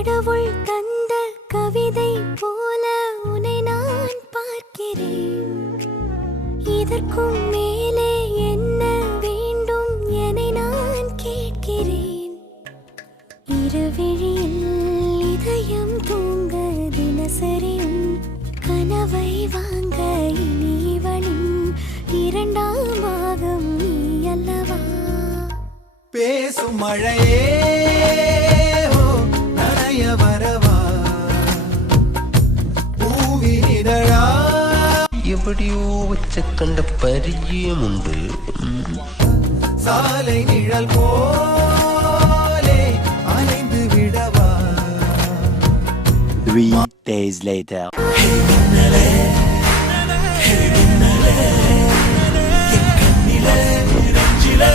கடவுள் தந்த கவிதை போல உன்னை நான் பார்க்கிறேன். இதற்கும் மேலே என்ன வேண்டும் என நான் கேட்கிறேன். இருவிழியில் இதயம் தூங்க தினசரியும் கனவை வாங்க இனி இவளின் இரண்டாம் பாகம் நீ அல்லவா? பேசும் மழையே நனைய வரவா பூவினிதழா എവിടെയോ വെച്ച് കണ്ട പരിചയമുണ്ട്. சாலை நிழல் போலே அலைந்து விடவா? 3 days later. மின்னலே மின்னலே என் கண்ணிலே நெஞ்சிலே